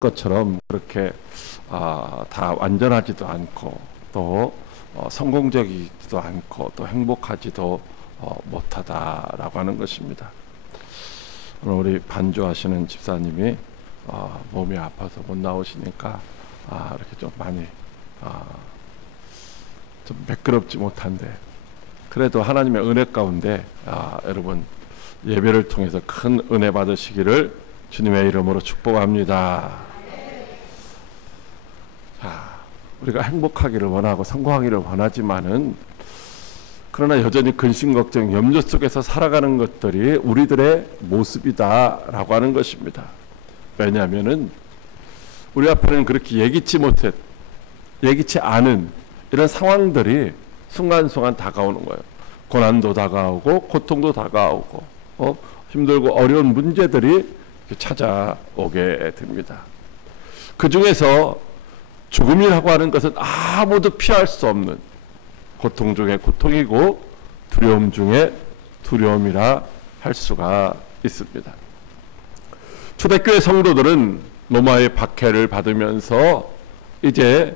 것처럼 그렇게 다 완전하지도 않고 또 성공적이지도 않고 또 행복하지도 못하다라고 하는 것입니다. 오늘 우리 반주하시는 집사님이 몸이 아파서 못 나오시니까 이렇게 좀 많이 좀 매끄럽지 못한데, 그래도 하나님의 은혜 가운데 여러분 예배를 통해서 큰 은혜 받으시기를 주님의 이름으로 축복합니다. 자, 우리가 행복하기를 원하고 성공하기를 원하지만은 그러나 여전히 근심 걱정 염려 속에서 살아가는 것들이 우리들의 모습이다라고 하는 것입니다. 왜냐하면은 우리 앞에는 그렇게 예기치 않은 이런 상황들이 순간순간 다가오는 거예요. 고난도 다가오고 고통도 다가오고 힘들고 어려운 문제들이 찾아오게 됩니다. 그 중에서 죽음이라고 하는 것은 아무도 피할 수 없는 고통 중에 고통이고 두려움 중에 두려움이라 할 수가 있습니다. 초대교회 성도들은 로마의 박해를 받으면서 이제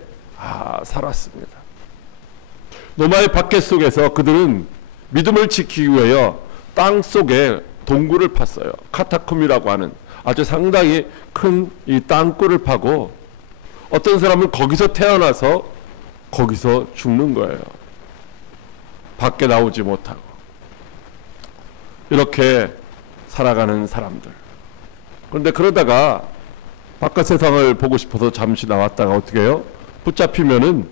살았습니다. 로마의 박해 속에서 그들은 믿음을 지키기 위하여 땅 속에 동굴을 팠어요. 카타콤이라고 하는 아주 상당히 큰 이 땅굴을 파고 어떤 사람은 거기서 태어나서 거기서 죽는 거예요. 밖에 나오지 못하고 이렇게 살아가는 사람들. 그런데 그러다가 바깥 세상을 보고 싶어서 잠시 나왔다가 어떻게 해요? 붙잡히면은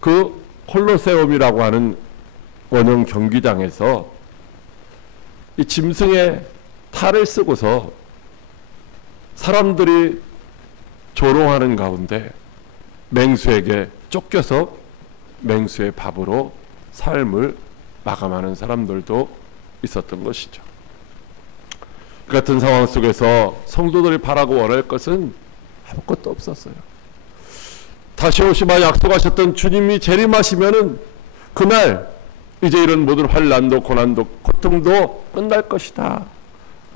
그 콜로세움이라고 하는 원형 경기장에서 이 짐승의 탈을 쓰고서 사람들이 조롱하는 가운데 맹수에게 쫓겨서 맹수의 밥으로 삶을 마감하는 사람들도 있었던 것이죠. 그 같은 상황 속에서 성도들이 바라고 원할 것은 아무것도 없었어요. 다시 오시마 약속하셨던 주님이 재림하시면은 그날 이제 이런 모든 환난도 고난도 고통도 끝날 것이다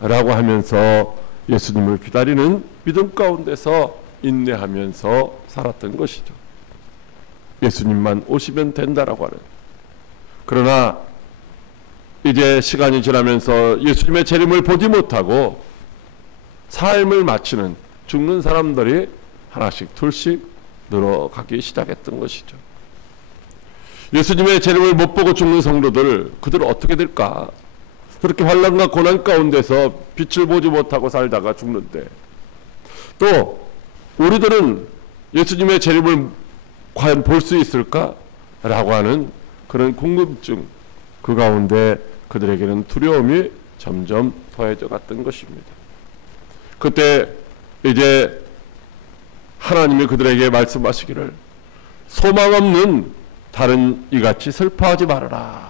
라고 하면서 예수님을 기다리는 믿음 가운데서 인내하면서 살았던 것이죠. 예수님만 오시면 된다라고 하는. 그러나 이제 시간이 지나면서 예수님의 재림을 보지 못하고 삶을 마치는 죽는 사람들이 하나씩 둘씩 늘어가기 시작했던 것이죠. 예수님의 재림을 못 보고 죽는 성도들, 그들은 어떻게 될까? 그렇게 환난과 고난 가운데서 빛을 보지 못하고 살다가 죽는데, 또 우리들은 예수님의 재림을 과연 볼 수 있을까? 라고 하는 그런 궁금증, 그 가운데 그들에게는 두려움이 점점 더해져 갔던 것입니다. 그때 이제 하나님이 그들에게 말씀하시기를 소망 없는 다른 이같이 슬퍼하지 말아라.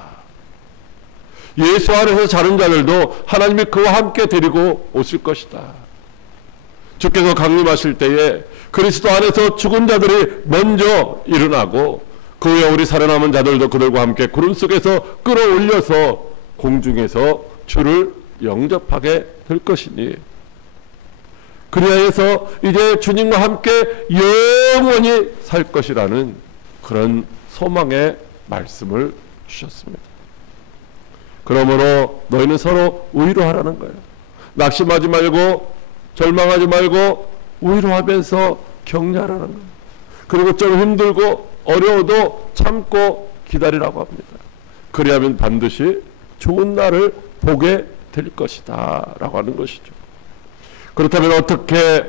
예수 안에서 자는 자들도 하나님이 그와 함께 데리고 오실 것이다. 주께서 강림하실 때에 그리스도 안에서 죽은 자들이 먼저 일어나고 그 후에 우리 살아남은 자들도 그들과 함께 구름 속에서 끌어올려서 공중에서 주를 영접하게 될 것이니, 그리하여서 이제 주님과 함께 영원히 살 것이라는 그런 소망의 말씀을 주셨습니다. 그러므로 너희는 서로 위로하라는 거예요. 낙심하지 말고 절망하지 말고 위로하면서 격려하라는 거예요. 그리고 좀 힘들고 어려워도 참고 기다리라고 합니다. 그리하면 반드시 좋은 날을 보게 될 것이다 라고 하는 것이죠. 그렇다면 어떻게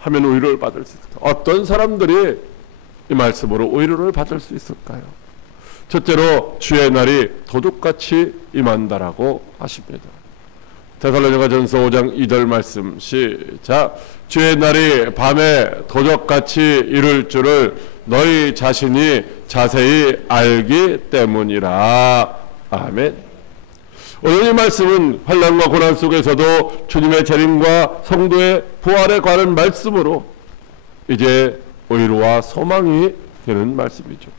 하면 위로를 받을 수 있을까? 어떤 사람들이 이 말씀으로 위로를 받을 수 있을까요? 첫째로 주의 날이 도둑같이 임한다라고 하십니다. 데살로니가전서 5장 2절 말씀 시작. 주의 날이 밤에 도적같이 이룰 줄을 너희 자신이 자세히 알기 때문이라. 아멘. 오늘 이 말씀은 환난과 고난 속에서도 주님의 재림과 성도의 부활에 관한 말씀으로 이제 위로와 소망이 되는 말씀이죠.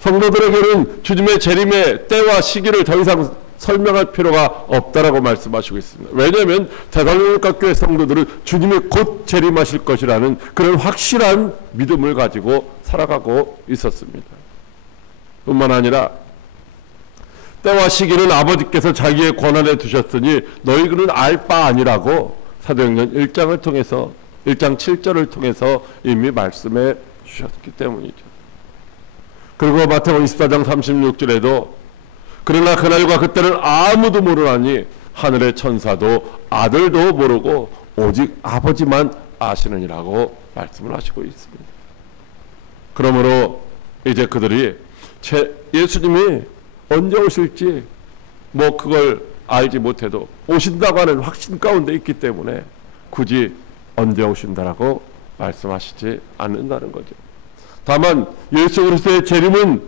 성도들에게는 주님의 재림의 때와 시기를 더 이상 설명할 필요가 없다라고 말씀하시고 있습니다. 왜냐하면 데살로니가 교회 성도들은 주님이 곧 재림하실 것이라는 그런 확실한 믿음을 가지고 살아가고 있었습니다. 뿐만 아니라 때와 시기는 아버지께서 자기의 권한에 두셨으니 너희는 알 바 아니라고 사도행전 1장을 통해서 1장 7절을 통해서 이미 말씀해 주셨기 때문이죠. 그리고 마태복음 24장 36절에도 그러나 그날과 그때는 아무도 모르나니 하늘의 천사도 아들도 모르고 오직 아버지만 아시느니라고 말씀을 하시고 있습니다. 그러므로 이제 그들이 예수님이 언제 오실지 뭐 그걸 알지 못해도 오신다고 하는 확신 가운데 있기 때문에 굳이 언제 오신다라고 말씀하시지 않는다는 거죠. 다만 예수 그리스도의 재림은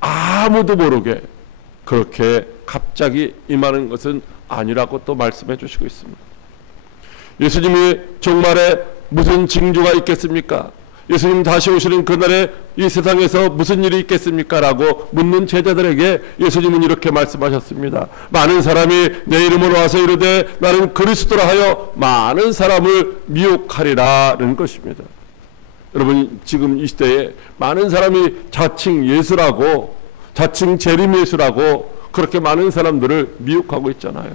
아무도 모르게 그렇게 갑자기 임하는 것은 아니라고 또 말씀해 주시고 있습니다. 예수님이 종말에 무슨 징조가 있겠습니까? 예수님 다시 오시는 그날에 이 세상에서 무슨 일이 있겠습니까? 라고 묻는 제자들에게 예수님은 이렇게 말씀하셨습니다. 많은 사람이 내 이름으로 와서 이르되 나는 그리스도라 하여 많은 사람을 미혹하리라는 것입니다. 여러분, 지금 이 시대에 많은 사람이 자칭 예수라고, 자칭 재림 예수라고 그렇게 많은 사람들을 미혹하고 있잖아요.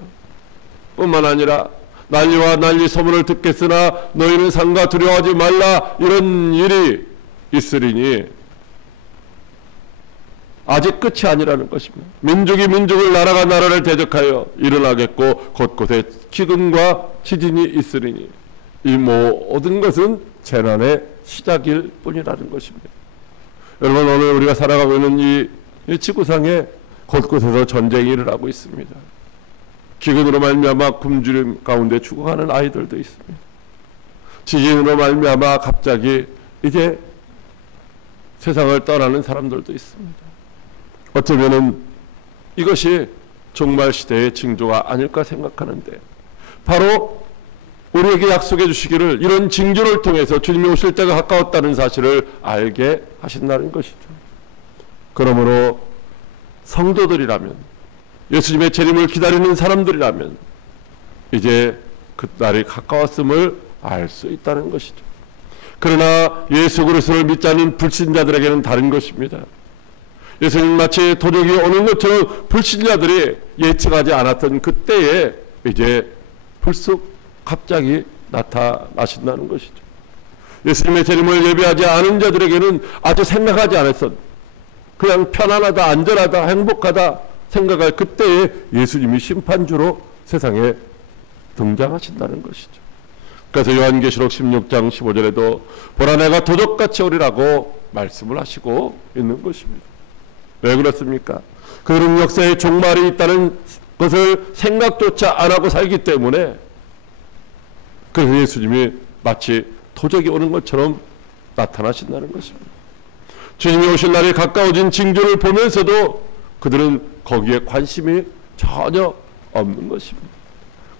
뿐만 아니라 난리와 난리 소문을 듣겠으나 너희는 상가 두려워하지 말라, 이런 일이 있으리니 아직 끝이 아니라는 것입니다. 민족이 민족을, 나라가 나라를 대적하여 일어나겠고 곳곳에 기근과 지진이 있으리니 이 모든 것은 재난의 시작일 뿐이라는 것입니다. 여러분, 오늘 우리가 살아가고 있는 이 지구상에 곳곳에서 전쟁이 일어나고 있습니다. 기근으로 말미암아 굶주림 가운데 죽어가는 아이들도 있습니다. 지진으로 말미암아 갑자기 이제 세상을 떠나는 사람들도 있습니다. 어쩌면은 이것이 종말 시대의 징조가 아닐까 생각하는데, 바로 우리에게 약속해 주시기를 이런 징조를 통해서 주님이 오실 때가 가까웠다는 사실을 알게 하신다는 것이죠. 그러므로 성도들이라면, 예수님의 재림을 기다리는 사람들이라면 이제 그 날이 가까웠음을 알 수 있다는 것이죠. 그러나 예수 그리스도를 믿지 않는 불신자들에게는 다른 것입니다. 예수님 마치 도적이 오는 것처럼 불신자들이 예측하지 않았던 그때에 이제 불쑥 갑자기 나타나신다는 것이죠. 예수님의 재림을 예비하지 않은 자들에게는 아주 생각하지 않았던, 그냥 편안하다, 안전하다, 행복하다 생각할 그때에 예수님이 심판주로 세상에 등장하신다는 것이죠. 그래서 요한계시록 16장 15절에도 보라 내가 도적같이 오리라고 말씀을 하시고 있는 것입니다. 왜 그렇습니까? 그들은 역사에 종말이 있다는 것을 생각조차 안 하고 살기 때문에, 그래서 예수님이 마치 도적이 오는 것처럼 나타나신다는 것입니다. 주님이 오실 날이 가까워진 징조를 보면서도 그들은 거기에 관심이 전혀 없는 것입니다.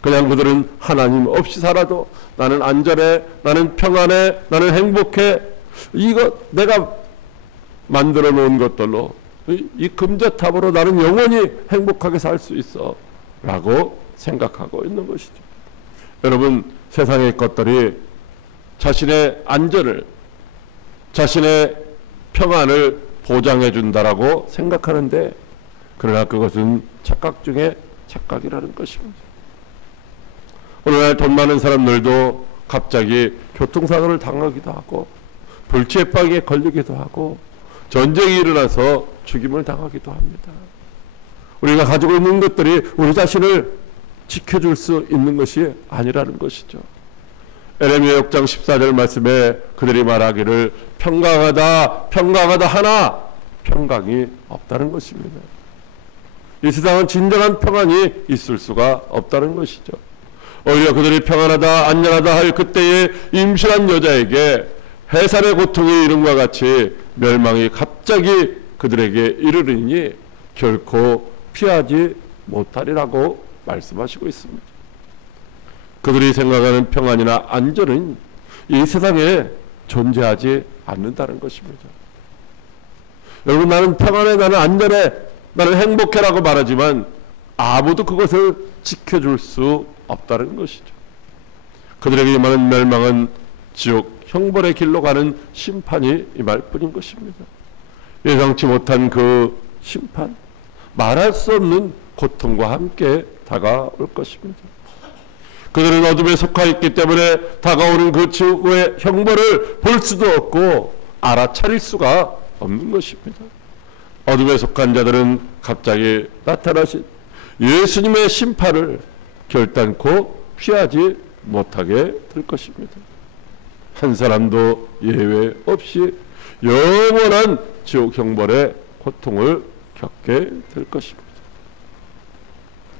그냥 그들은 하나님 없이 살아도 나는 안전해, 나는 평안해, 나는 행복해, 이거 내가 만들어 놓은 것들로, 이 금제탑으로 나는 영원히 행복하게 살 수 있어 라고 생각하고 있는 것이죠. 여러분, 세상의 것들이 자신의 안전을, 자신의 평안을 보장해 준다라고 생각하는데, 그러나 그것은 착각 중에 착각이라는 것입니다. 오늘날 돈 많은 사람들도 갑자기 교통사고를 당하기도 하고 불체포에 걸리기도 하고 전쟁이 일어나서 죽임을 당하기도 합니다. 우리가 가지고 있는 것들이 우리 자신을 지켜줄 수 있는 것이 아니라는 것이죠. 에레미야 6장 14절 말씀에 그들이 말하기를 평강하다 평강하다 하나 평강이 없다는 것입니다. 이 세상은 진정한 평안이 있을 수가 없다는 것이죠. 오히려 그들이 평안하다 안전하다 할 그때에 임신한 여자에게 해산의 고통이 이름과 같이 멸망이 갑자기 그들에게 이르르니 결코 피하지 못하리라고 말씀하시고 있습니다. 그들이 생각하는 평안이나 안전은 이 세상에 존재하지 않는다는 것입니다. 여러분, 나는 평안해, 나는 안전해, 나는 행복해라고 말하지만 아무도 그것을 지켜줄 수 없다는 것이죠. 그들에게 임하는 멸망은 지옥 형벌의 길로 가는 심판이 임할 뿐인 것입니다. 예상치 못한 그 심판, 말할 수 없는 고통과 함께 다가올 것입니다. 그들은 어둠에 속하 있기 때문에 다가오는 그 지옥의 형벌을 볼 수도 없고 알아차릴 수가 없는 것입니다. 어둠에 속한 자들은 갑자기 나타나신 예수님의 심판을 결단코 피하지 못하게 될 것입니다. 한 사람도 예외 없이 영원한 지옥 형벌의 고통을 겪게 될 것입니다.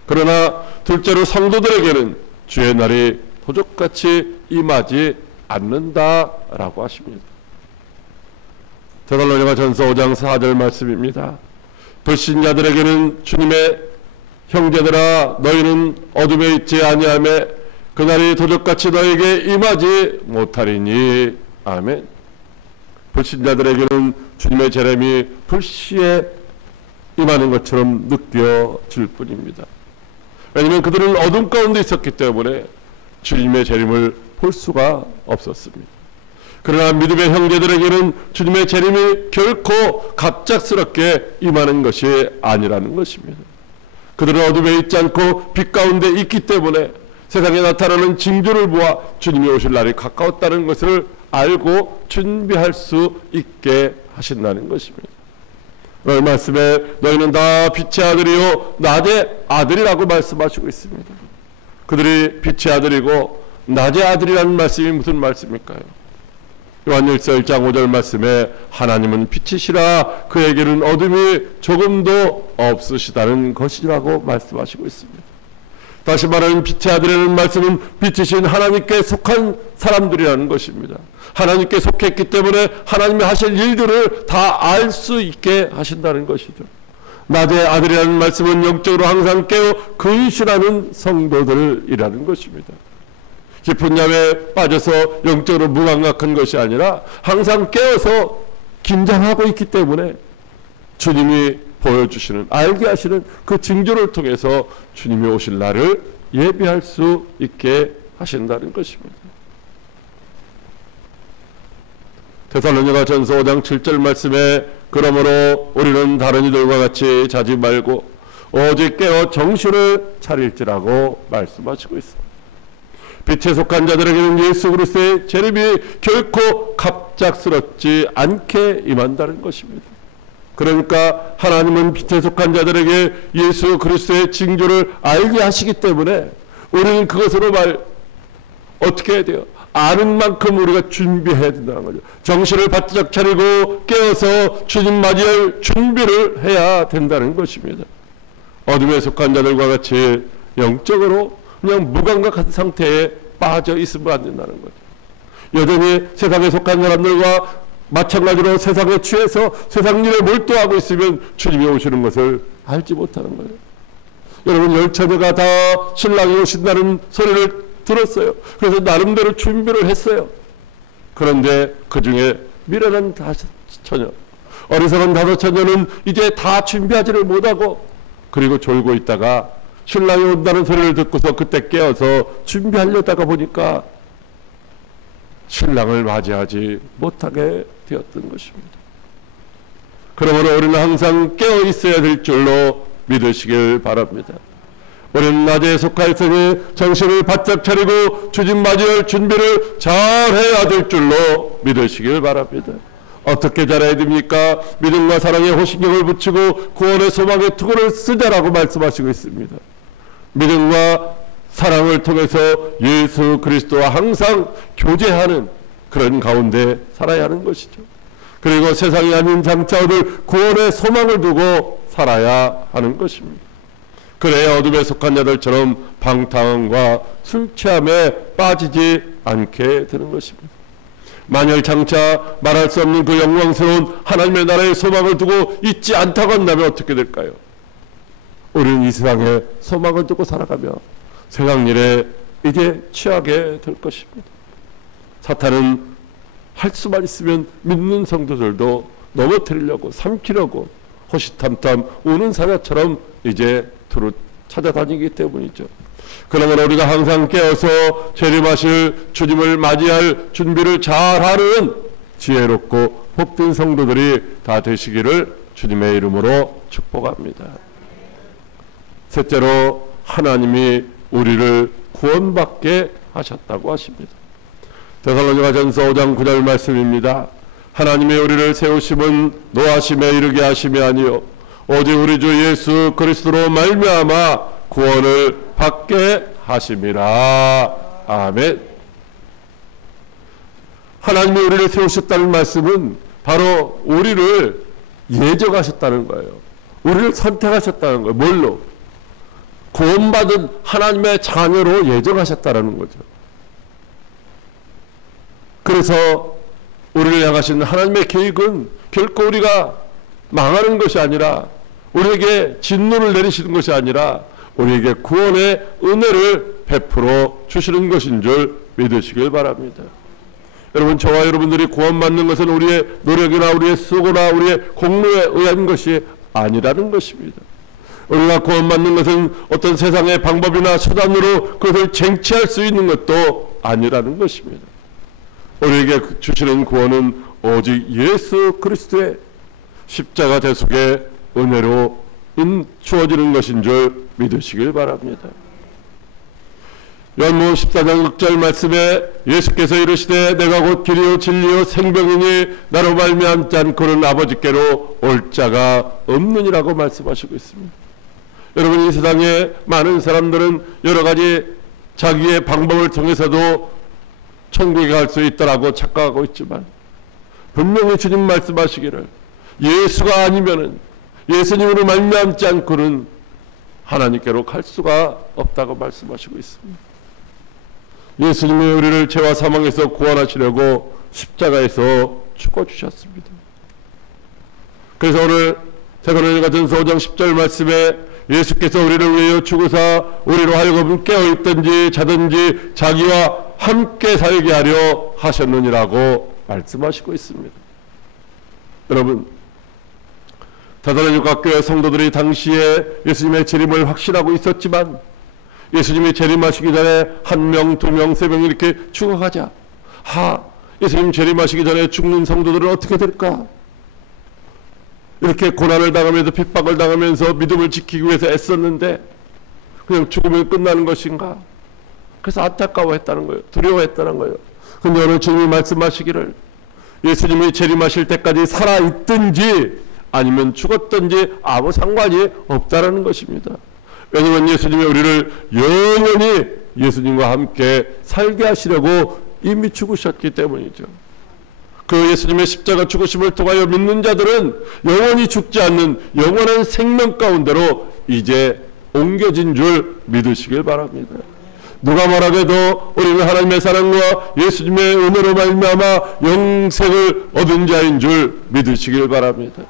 그러나 둘째로 성도들에게는 주의 날이 도적같이 임하지 않는다라고 하십니다. 데살로니가전서 5장 4절 말씀입니다. 불신자들에게는 주님의 형제들아 너희는 어둠에 있지 아니하매 그날이 도적같이 너에게 임하지 못하리니. 아멘. 불신자들에게는 주님의 재림이 불시에 임하는 것처럼 느껴질 뿐입니다. 왜냐하면 그들은 어둠 가운데 있었기 때문에 주님의 재림을 볼 수가 없었습니다. 그러나 믿음의 형제들에게는 주님의 재림이 결코 갑작스럽게 임하는 것이 아니라는 것입니다. 그들은 어둠에 있지 않고 빛 가운데 있기 때문에 세상에 나타나는 징조를 보아 주님이 오실 날이 가까웠다는 것을 알고 준비할 수 있게 하신다는 것입니다. 오늘 말씀에 너희는 다 빛의 아들이요 낮의 아들이라고 말씀하시고 있습니다. 그들이 빛의 아들이고 낮의 아들이라는 말씀이 무슨 말씀일까요? 요한일서 1장 5절 말씀에 하나님은 빛이시라 그에게는 어둠이 조금도 없으시다는 것이라고 말씀하시고 있습니다. 다시 말하면 빛의 아들이라는 말씀은 빛이신 하나님께 속한 사람들이라는 것입니다. 하나님께 속했기 때문에 하나님이 하실 일들을 다 알 수 있게 하신다는 것이죠. 낮의 아들이라는 말씀은 영적으로 항상 깨어 근신하는 성도들이라는 것입니다. 깊은 잠에 빠져서 영적으로 무감각한 것이 아니라 항상 깨어서 긴장하고 있기 때문에 주님이 보여주시는, 알게 하시는 그 징조를 통해서 주님이 오실 날을 예비할 수 있게 하신다는 것입니다. 데살로니가전서 5장 7절 말씀에 그러므로 우리는 다른 이들과 같이 자지 말고 오직 깨어 정신을 차릴지라고 말씀하시고 있습니다. 빛에 속한 자들에게는 예수 그리스도의 재림이 결코 갑작스럽지 않게 임한다는 것입니다. 그러니까 하나님은 빛에 속한 자들에게 예수 그리스도의 징조를 알게 하시기 때문에 우리는 그것으로 어떻게 해야 돼요? 아는 만큼 우리가 준비해야 된다는 거죠. 정신을 바짝 차리고 깨어서 주님 맞이할 준비를 해야 된다는 것입니다. 어둠에 속한 자들과 같이 영적으로 그냥 무감각한 상태에 빠져 있으면 안 된다는 거죠. 여전히 세상에 속한 사람들과 마찬가지로 세상에 취해서 세상 일에 몰두하고 있으면 주님이 오시는 것을 알지 못하는 거예요. 여러분 열처녀가 다 신랑이 오신다는 소리를 들었어요. 그래서 나름대로 준비를 했어요. 그런데 그 중에 미련한 5처녀, 어리석은 5처녀는 이제 다 준비하지를 못하고 그리고 졸고 있다가 신랑이 온다는 소리를 듣고서 그때 깨어서 준비하려다가 보니까 신랑을 맞이하지 못하게 되었던 것입니다. 그러므로 우리는 항상 깨어 있어야 될 줄로 믿으시길 바랍니다. 우리는 낮에 속하 있으니 정신을 바짝 차리고 주님 맞이할 준비를 잘 해야 될 줄로 믿으시길 바랍니다. 어떻게 잘해야 됩니까? 믿음과 사랑에 호신경을 붙이고 구원의 소망의 투구를 쓰자라고 말씀하시고 있습니다. 믿음과 사랑을 통해서 예수 그리스도와 항상 교제하는 그런 가운데 살아야 하는 것이죠. 그리고 세상이 아닌 장차 얻을 구원의 소망을 두고 살아야 하는 것입니다. 그래야 어둠에 속한 자들처럼 방탕과 술 취함에 빠지지 않게 되는 것입니다. 만일 장차 말할 수 없는 그 영광스러운 하나님의 나라의 소망을 두고 있지 않다고 한다면 어떻게 될까요? 우리는 이 세상에 소망을 두고 살아가며 세상 일에 이제 취하게 될 것입니다. 사탄은 할 수만 있으면 믿는 성도들도 넘어뜨리려고 삼키려고 호시탐탐 우는 사자처럼 이제 찾아다니기 때문이죠. 그러면 우리가 항상 깨어서 재림하실 주님을 맞이할 준비를 잘하는 지혜롭고 복된 성도들이 다 되시기를 주님의 이름으로 축복합니다. 셋째로 하나님이 우리를 구원받게 하셨다고 하십니다. 데살로니가전서 5장 9절 말씀입니다. 하나님이 우리를 세우심은 노하심에 이르게 하심이 아니요 오직 우리 주 예수 그리스도로 말미암아 구원을 받게 하심이라. 아멘. 하나님이 우리를 세우셨다는 말씀은 바로 우리를 예정하셨다는 거예요. 우리를 선택하셨다는 거예요. 뭘로? 구원받은 하나님의 자녀로 예정하셨다는 거죠. 그래서 우리를 향하신 하나님의 계획은 결코 우리가 망하는 것이 아니라, 우리에게 진노를 내리시는 것이 아니라 우리에게 구원의 은혜를 베풀어 주시는 것인 줄 믿으시길 바랍니다. 여러분, 저와 여러분들이 구원받는 것은 우리의 노력이나 우리의 수고나 우리의 공로에 의한 것이 아니라는 것입니다. 우리가 구원받는 것은 어떤 세상의 방법이나 수단으로 그것을 쟁취할 수 있는 것도 아니라는 것입니다. 우리에게 주시는 구원은 오직 예수 그리스도의 십자가 대속의 은혜로 주어지는 것인 줄 믿으시길 바랍니다. 요한복음 14장 6절 말씀에 예수께서 이르시되 내가 곧 길이요 진리요 생명이니 나로 말미암지 않고는 아버지께로 올 자가 없느니라고 말씀하시고 있습니다. 여러분, 이 세상에 많은 사람들은 여러 가지 자기의 방법을 통해서도 천국에 갈 수 있다라고 착각하고 있지만, 분명히 주님 말씀하시기를 예수가 아니면은, 예수님으로 말미암지 않고는 하나님께로 갈 수가 없다고 말씀하시고 있습니다. 예수님이 우리를 죄와 사망에서 구원하시려고 십자가에서 죽어주셨습니다. 그래서 오늘 데살로니가전서 5장 10절 말씀에 예수께서 우리를 위하여 죽으사 우리로 하여금 깨어있든지 자든지 자기와 함께 살게 하려 하셨느니라고 말씀하시고 있습니다. 여러분, 데살로니가 교회 성도들이 당시에 예수님의 재림을 확신하고 있었지만, 예수님이 재림하시기 전에 한 명, 두 명, 세 명 이렇게 죽어가자. 예수님 재림하시기 전에 죽는 성도들은 어떻게 될까? 이렇게 고난을 당하면서 핍박을 당하면서 믿음을 지키기 위해서 애썼는데 그냥 죽으면 끝나는 것인가? 그래서 안타까워했다는 거예요. 두려워했다는 거예요. 근데 오늘 주님이 말씀하시기를 예수님이 재림하실 때까지 살아있든지 아니면 죽었든지 아무 상관이 없다라는 것입니다. 왜냐하면 예수님이 우리를 영원히 예수님과 함께 살게 하시려고 이미 죽으셨기 때문이죠. 그 예수님의 십자가 죽으심을 통하여 믿는 자들은 영원히 죽지 않는 영원한 생명 가운데로 이제 옮겨진 줄 믿으시길 바랍니다. 누가 뭐라해도 우리는 하나님의 사랑과 예수님의 은혜로 말미암아 영생을 얻은 자인 줄 믿으시길 바랍니다.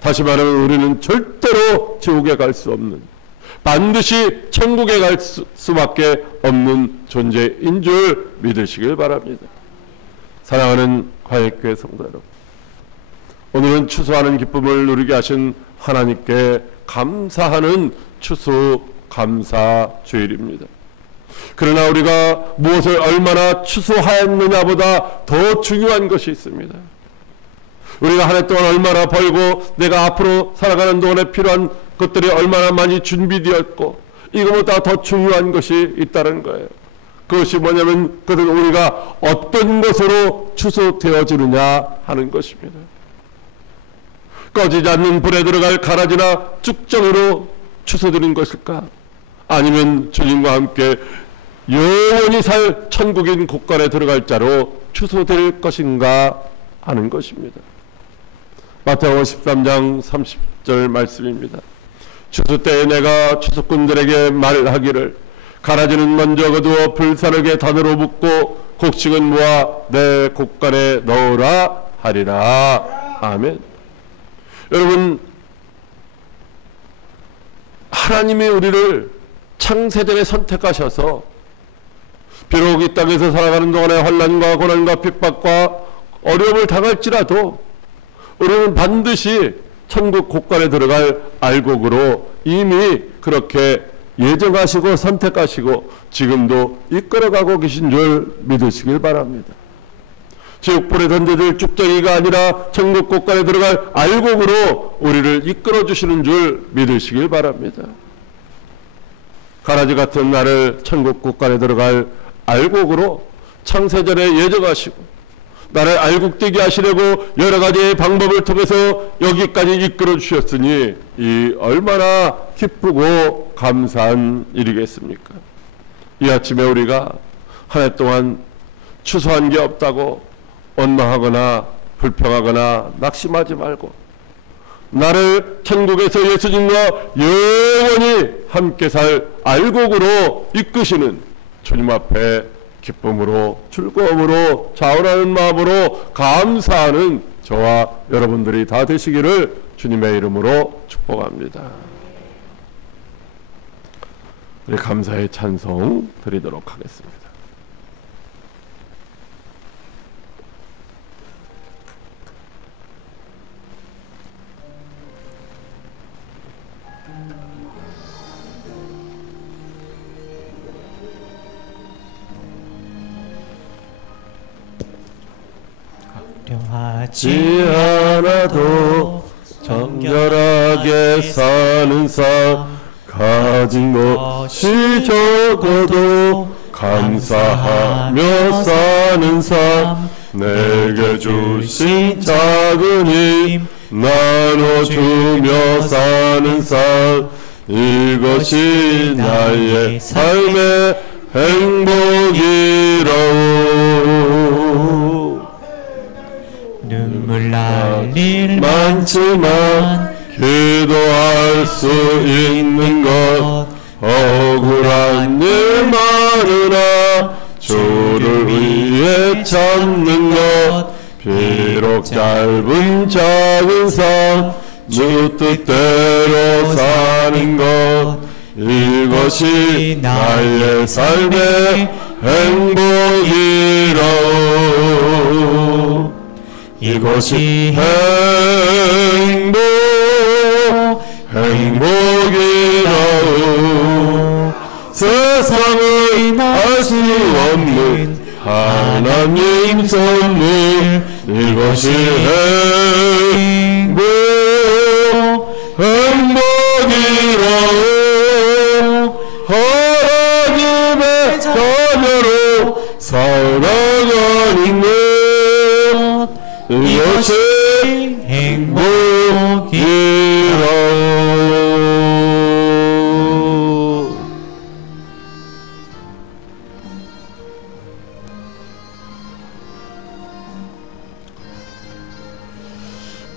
다시 말하면 우리는 절대로 지옥에 갈 수 없는, 반드시 천국에 갈 수밖에 없는 존재인 줄 믿으시길 바랍니다. 사랑하는 화해교회 성도 여러분, 오늘은 추수하는 기쁨을 누리게 하신 하나님께 감사하는 추수감사 주일입니다. 그러나 우리가 무엇을 얼마나 추수하였느냐보다 더 중요한 것이 있습니다. 우리가 한 해 동안 얼마나 벌고 내가 앞으로 살아가는 동안에 필요한 것들이 얼마나 많이 준비되었고, 이거보다 더 중요한 것이 있다는 거예요. 그것이 뭐냐면 그것은 우리가 어떤 것으로 추수되어지느냐 하는 것입니다. 꺼지지 않는 불에 들어갈 가라지나 쭉정이로 추수되는 것일까? 아니면 주님과 함께 영원히 살 천국인 곳간에 들어갈 자로 추수될 것인가 하는 것입니다. 마태복음 13장 30절 말씀입니다. 추수 때에 내가 추수꾼들에게 말하기를 가라지는 먼저 거두어 불사르게 단으로 붓고 곡식은 모아 내 곡간에 넣으라 하리라. 아멘. 여러분, 하나님이 우리를 창세전에 선택하셔서 비록 이 땅에서 살아가는 동안에 환난과 고난과 핍박과 어려움을 당할지라도 우리는 반드시 천국 곳간에 들어갈 알곡으로 이미 그렇게 예정하시고 선택하시고 지금도 이끌어가고 계신 줄 믿으시길 바랍니다. 지옥불에 던져질 쭉정이가 아니라 천국 곳간에 들어갈 알곡으로 우리를 이끌어주시는 줄 믿으시길 바랍니다. 가라지 같은 나를 천국 곳간에 들어갈 알곡으로 창세전에 예정하시고 나를 알곡되게 하시려고 여러 가지의 방법을 통해서 여기까지 이끌어 주셨으니 이 얼마나 기쁘고 감사한 일이겠습니까? 이 아침에 우리가 한 해 동안 추수한 게 없다고 원망하거나 불평하거나 낙심하지 말고 나를 천국에서 예수님과 영원히 함께 살 알곡으로 이끄시는 주님 앞에 기쁨으로 즐거움으로 자원하는 마음으로 감사하는 저와 여러분들이 다 되시기를 주님의 이름으로 축복합니다. 우리 감사의 찬송 드리도록 하겠습니다. 하지 않아도 정결하게 사는 삶 가진 것이 적어도 감사하며 사는 삶 내게 주신 작은 힘 나눠주며 사는 삶 이것이 나의 삶의 행복이라오. 눈물 날 일 많지만 기도할 수 있는 것 억울한 일 많으나 주를 위해 참는 것 비록 짧은 작은 삶 주 뜻대로 사는 것 이것이 나의 삶의 행복이라오. 이것이 행복이라오. 세상을 알 수 없는 하나님 선물 이것이 행복이라오. 하나님의 자녀로 살아가는 것 이것이 행복이라오.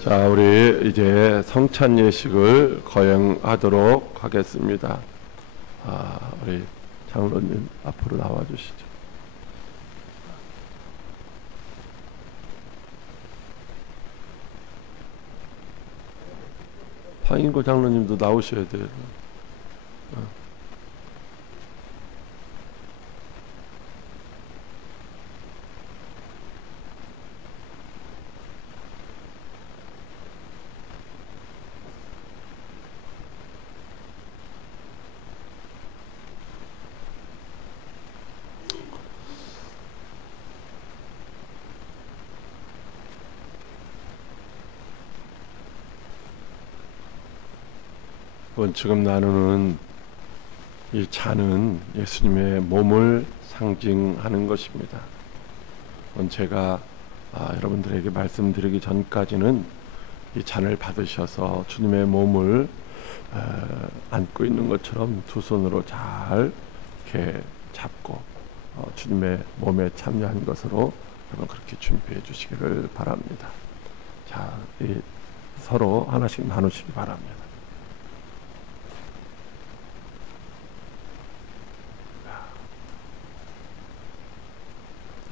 자, 우리 이제 성찬 예식을 거행하도록 하겠습니다. 우리 장로님 앞으로 나와 주시죠. 황인고 장로님도 나오셔야 돼요. 지금 나누는 이 잔은 예수님의 몸을 상징하는 것입니다. 제가 여러분들에게 말씀드리기 전까지는 이 잔을 받으셔서 주님의 몸을 안고 있는 것처럼 두 손으로 잘 이렇게 잡고 주님의 몸에 참여한 것으로 여러분 그렇게 준비해 주시기를 바랍니다. 자, 서로 하나씩 나누시기 바랍니다.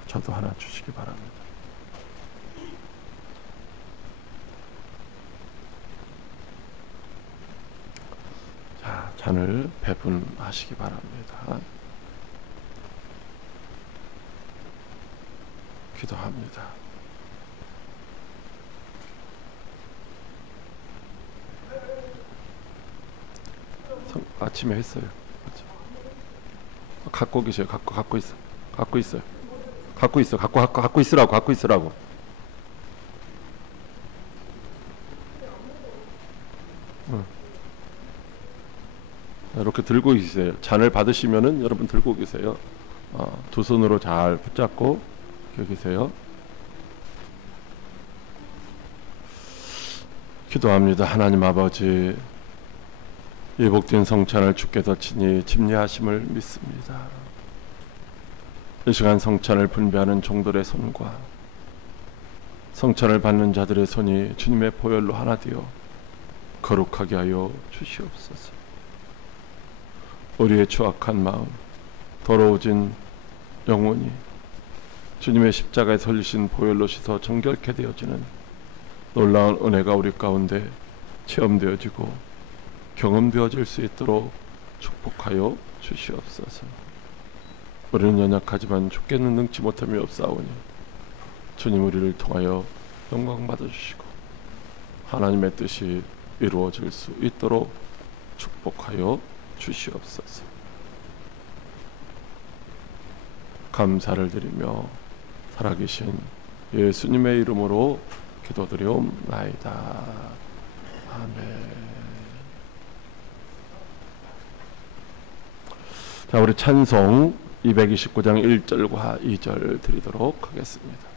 저도 하나 주시기 바랍니다. 자, 잔을 배분하시기 바랍니다. 기도합니다. 아침에 했어요. 갖고 계세요. 갖고 있어. 갖고 있어요. 갖고 있으라고. 이렇게 들고 계세요. 잔을 받으시면은 여러분 들고 계세요. 두 손으로 잘 붙잡고 이렇게 계세요. 기도합니다. 하나님 아버지, 이 복된 성찬을 주께서 친히 집례하심을 믿습니다. 이 시간 성찬을 분배하는 종들의 손과 성찬을 받는 자들의 손이 주님의 보혈로 하나 되어 거룩하게 하여 주시옵소서. 우리의 추악한 마음, 더러워진 영혼이 주님의 십자가에 설리신 보혈로 씻어 정결케 되어지는 놀라운 은혜가 우리 가운데 체험되어지고 경험되어질 수 있도록 축복하여 주시옵소서. 우리는 연약하지만 주께는 능치 못함이 없사오니 주님 우리를 통하여 영광 받아주시고 하나님의 뜻이 이루어질 수 있도록 축복하여 주시옵소서. 감사를 드리며 살아계신 예수님의 이름으로 기도드리옵나이다. 아멘. 자, 우리 찬송 229장 1절과 2절 드리도록 하겠습니다.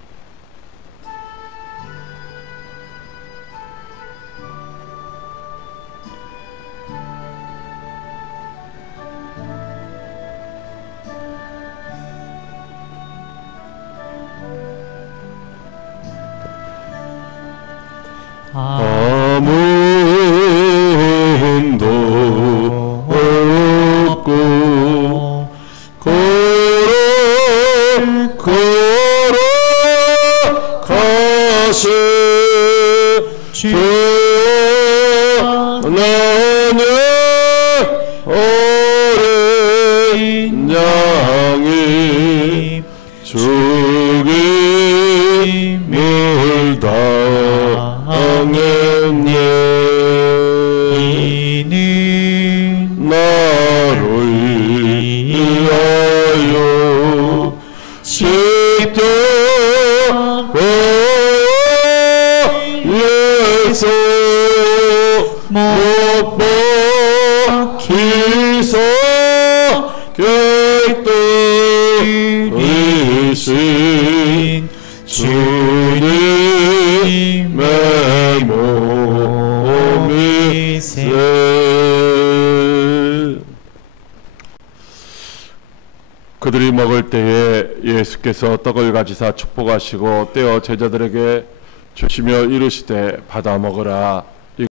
아무도 없고 걸어가시 주여 나는 어린 양이 죽임을 당했네. 이는 나로 인하여 십자가에서 못 박히사 객떠이신 주님의 몸이세. 그들이 먹을 때에 예수께서 떡을 가지사 축복하시고 떼어 제자들에게 주시며 이르시되 받아 먹으라.